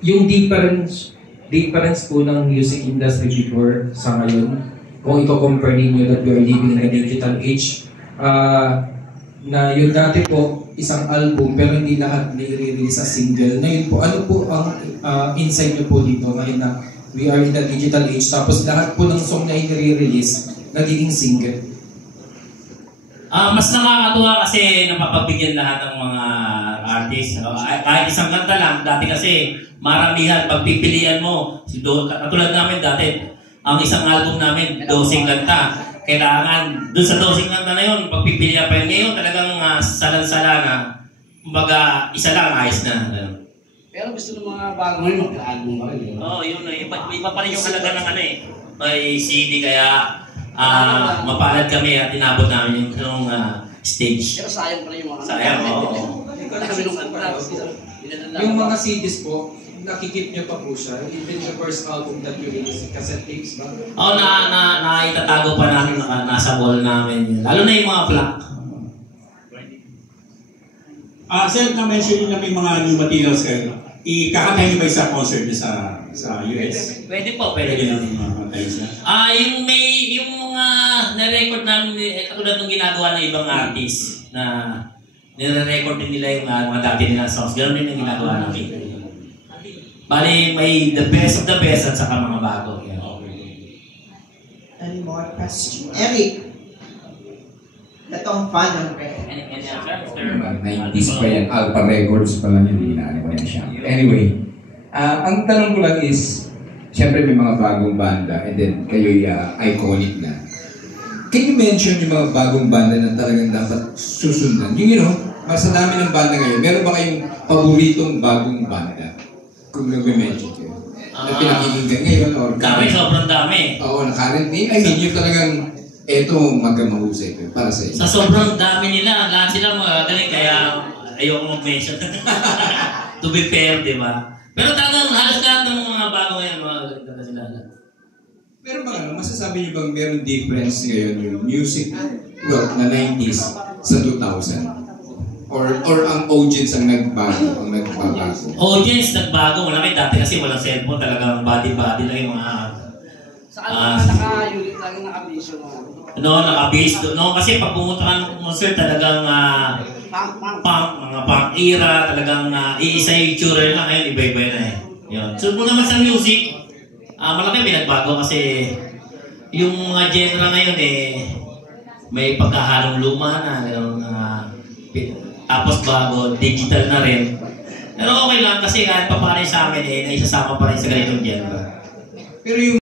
Yung difference po ng music industry before sa ngayon, kung i-compare ninyo that we are living in a digital age, na yung dati po, isang album pero hindi lahat nai-release sa single. Ngayon po, ano po ang insight nyo po dito ngayon na we are in a digital age tapos lahat po ng song na i-release nagiging single? Mas nakakatuwa kasi napapagbigyan lahat ng mga artist. Kahit isang kanta lang, dati kasi maramihan, pagpipilian mo. Katulad namin dati, ang isang album namin, 12 kanta. Kailangan, dun sa 12 kanta na yun, pagpipilian pa yun. Ngayon talagang salan-sala na. Kumbaga, isa lang, ayos na. Pero gusto ng mga bago ngayon, mag-album pa rin. Oo, yun. Iba pa rin yung halaga ng ano eh. May CD kaya mapalad kami at inabot namin yung stage. Pero sayang pa rin yung mga sayang, oo. Yung mga CDs po, nakikip nyo pa po siya? Even the first album that you released, cassette tapes ba? Oo, naitatago pa namin, nasa wall namin yun. Lalo na yung mga plaque. Sir, na-mention nyo na may mga new materials kayo. Ikakatayin nyo ba sa concert nyo sa US? Pwede po, pwede. Yung mga na-record namin, katulad ng ginagawa ng ibang artist na nire-record din nila yung mga dati nilang songs. Ganoon din yung ginagawa namin. Bali, may the best of the best at saka mga bago. Yeah. Any more questions? Eric? Natong fan ng pre. 90s pa yan. Alpha Records pa lang yun. Hindi na yan siya. Anyway, ang tanong ko lang is, siyempre may mga bagong banda and then kayo'y iconic na. Can you mention yung mga bagong banda na talagang dapat susundan? Yung mas dami ng banda ngayon. Meron ba kayong paboritong bagong banda? Kung nag-mention kayo. Na pinakikinggan ngayon or... Dami, sobrang dami. Oo, na currently. I mean, yung talagang eto magkamahusay ko para sa inyo. Sa sobrang dami nila, lahat sila magagaling kaya ayoko mag-mention. To be fair, di ba? Pero talagang halos lahat ng mga bago ngayon, magagaling talaga sila. Pero masasabi niyo bang meron difference ngayon yung music na 90s sa 2000? Or ang audience ang nagbago? Audience nagbago, malaki dati kasi walang cellphone, talagang body-body lang yung mga... Sa ano naka-unit lang yung naka-base naka-base doon. No, kasi pag pumunta ka ng concert, talagang mga punk era, talagang iisa yung itsura nila ngayon, iba-iba na eh. Yun. So kung naman sa music, malaki pinagbago kasi yung mga genre ngayon may pagkahalong luma na, tapos bago, digital na rin. Pero okay lang kasi kahit pa paano sa amin naisasama pa rin sa ganitong genre. Pero yung